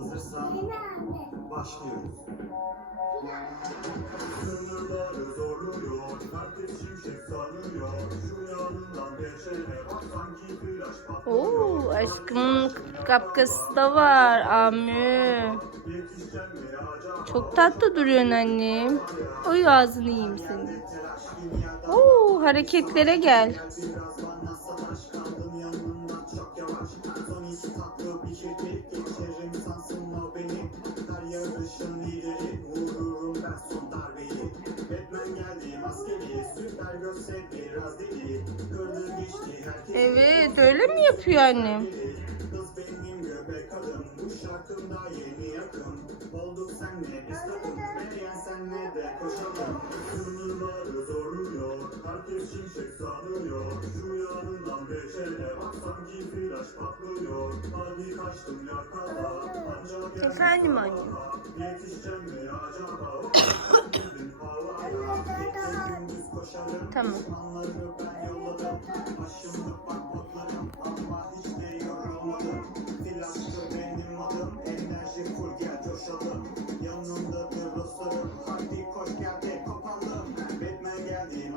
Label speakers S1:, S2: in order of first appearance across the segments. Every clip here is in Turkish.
S1: Hazırsan başlıyoruz. Sınırları zorluyor, herkes şimşek sanıyor. Şu yanından geçene bak sanki flash patlıyor.
S2: Oo, aşkımın kapkası da var. Amü. Çok tatlı duruyorsun annem. Oy ağzını yiyeyim seni. Oo, hareketlere gel. Evet öyle mi yapıyor annem? Efendim anne.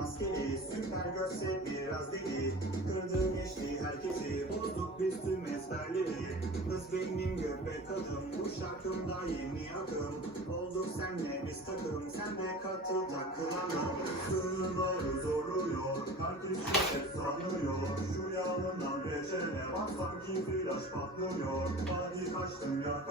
S1: Maskeli Süper görse biraz deli Kırdı geçti herkesi senle biz takım Sen de katıl takılalım Sınırları zorluyor Herkes şiddet sanıyor Şu yanından geçene Bak sanki flash patlıyor. Hadi kaçtım ya